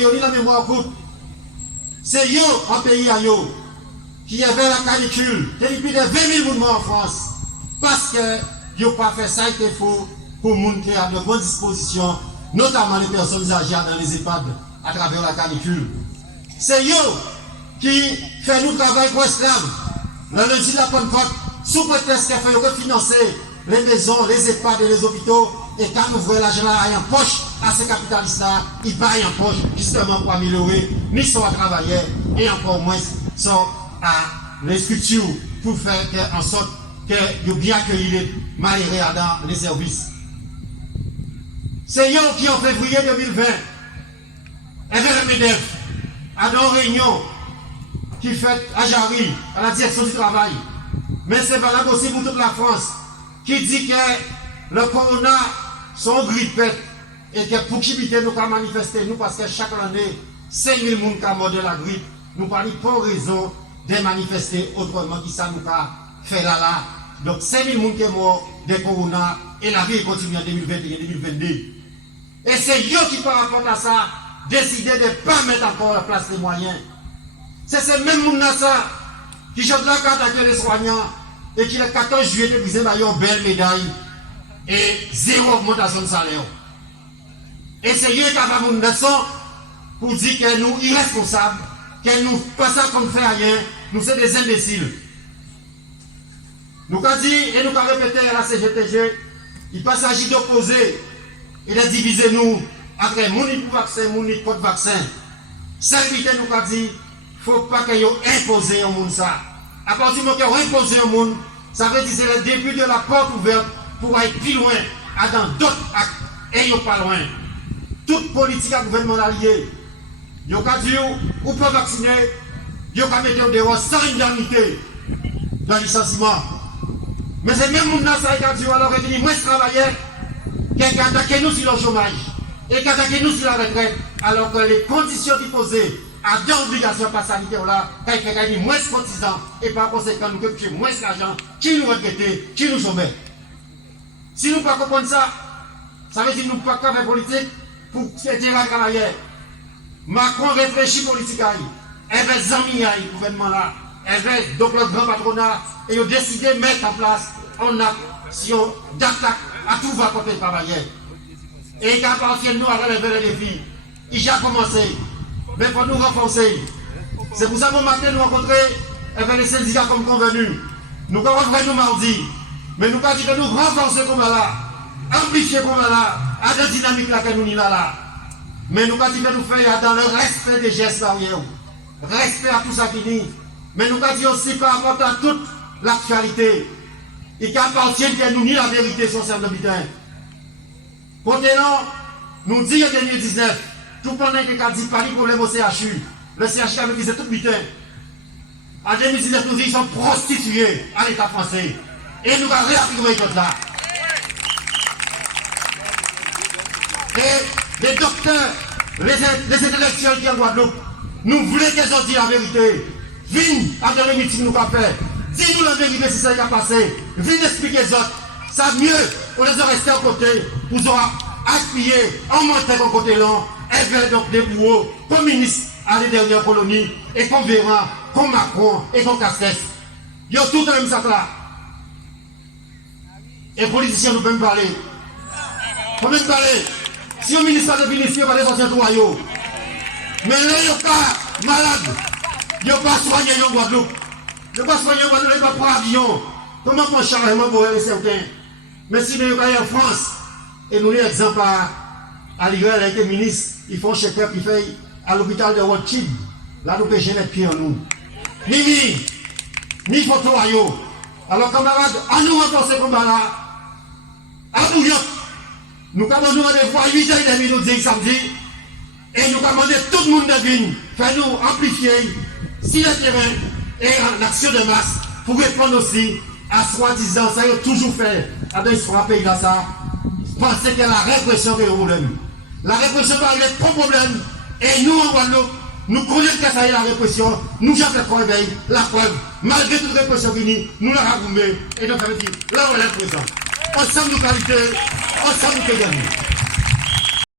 Yo, la mémoire courte. C'est yo, en pays à yo, qui avait la canicule, depuis les 20 000 personnes en France, parce que yo pas fait ça, il faut pour les gens qui ont de bonnes dispositions, notamment les personnes âgées dans les EHPAD, à travers la canicule. C'est yo qui fait nous travail pour esclaves. Le lundi de la Pentecôte, sous prétexte qu'il fait refinancer les maisons, les EHPAD et les hôpitaux, et quand nous voyons l'argent en poche à ces capitalistes-là, ils baillent en poche justement pour améliorer ni son travail et encore moins son à les structures pour faire en sorte que bien accueillir les malheureux dans les services. C'est eux qui en février 2020, avec le MEDEF, à une réunion qui fait à Jarry, à la direction du travail, mais c'est valable aussi pour toute la France, qui dit que le corona sont grippés et que pour qui nous pas manifester nous parce que chaque année 5 000 personnes qui meurent de la grippe, nous parlons pas raison de manifester autrement qui ça nous a fait là. Donc 5 000 personnes qui morts de corona et la vie continue en 2021 et 2022. Et c'est eux qui par rapport à ça décident de ne pas mettre encore en place les moyens. C'est ces mêmes gens qui chantent la carte à les soignants et qui le 14 juillet de briser une belle médaille et 0 augmentation de salaire. Et c'est eux qui ont une leçon pour dire que nous irresponsables, que nous passons comme fait rien, nous sommes des imbéciles. Nous avons dit et nous avons répété à la CGTG, il ne s'agit d'opposer et de diviser nous après mon pour vaccin, mon contre vaccin. Servité nous avons dit, il ne faut pas que vous imposez au monde ça. À partir du moment que vous imposez au monde, ça veut dire que c'est le début de la porte ouverte pour aller plus loin, dans d'autres actes, et ils pas loin. Toute politique à gouvernement allié, ils ont dit, ou pas vacciner, ils ont mettre dehors sans indemnité dans le licenciement. Mais c'est même mon ça qui a dit, alors il dit, moi je travaillais, quelqu'un attaque nous sur le chômage, et qui attaque nous sur la retraite, alors que les conditions qui posaient à deux obligations pas sanitaires là, quelqu'un a dit, moins de cotisants, et par conséquent, nous avons moins d'argent, qui nous retraite, qui nous chômait. Si nous ne comprenons pas ça, ça veut dire que nous ne pouvons pas faire politique pour faire des travailleurs. Macron réfléchit politique à lui. Elle veut zami à le gouvernement là. Elle veut donc le grand patronat et ils ont décidé de mettre en place une action d'attaque à tout va contre les travailleurs. Et il appartient à nous à relever les défis. Il a commencé. Mais il faut nous renforcer. C'est pour ça que matin nous rencontrer les syndicats comme convenu. Nous rencontrons nous mardi. Mais nous pas dit que nous renforcer comme là, amplifier comme là, à la dynamique là que nous n'y là. Mais nous pas dit que nous faisons dans le respect des gestes là, respect à tout ça qui dit. Mais nous pas dit aussi par rapport à toute l'actualité, et qu'appartient que nous ni la vérité sur ce butin. Maintenant, nous disons en 2019, tout pendant que a dit pas de problème au CHU, le CHU avait dit c'est tout butin. En 2019, nous disons qu'ils sont prostitués à l'État français. Et nous allons réaffirmer tout là. Et les docteurs, les intellectuels qui sont en Guadeloupe, nous voulons qu'ils ont dit la vérité. Viens après le meeting nous avons fait. Dis-nous la vérité si ça a passé. Viens expliquer les autres. Ça mieux, on les a restés à côté. Vous aurez appuyé, augmenté mon côté long, et donc des boulots, comme ministre à les dernières colonies, et comme Véran, comme Macron, et comme Cassès. Ils ont tout dans le même sac là. Et les politiciens nous peuvent parler. Nous peuvent parler. Si le ministère de Bénéfice va les sortir de royaume. Mais là, il n'y a pas malade. Il n'y a pas soigné en Guadeloupe. Il n'y a pas soigné en Guadeloupe, il n'y a pas avion. Comment on chargement pour les certains. Mais si nous sommes en France, et nous avons l'exemple à l'hiver, il a été ministre, ils font check-up, ils font à l'hôpital de Rothschild. Là, nous pêchons les pieds en nous. Ni photo à yo. Alors, camarades, à nous renforcer comme là. À nous avons rendez-vous à 8h30 nous dit samedi, et nous avons demandé tout le monde de venir, faire nous amplifier si le terrain et en action de masse pour répondre aussi à soi-disant, ça y est toujours fait, à des pays là ça, penser que la répression est le problème. La répression va régler trop de problèmes, et nous en Guadeloupe, nous connaissons que ça y est la répression, nous avons fait la preuve, malgré toute répression finie, nous l'avons ragoumé, et donc ça veut dire, là on est présent. Ensemble nous qualité, ensemble nous gagnons.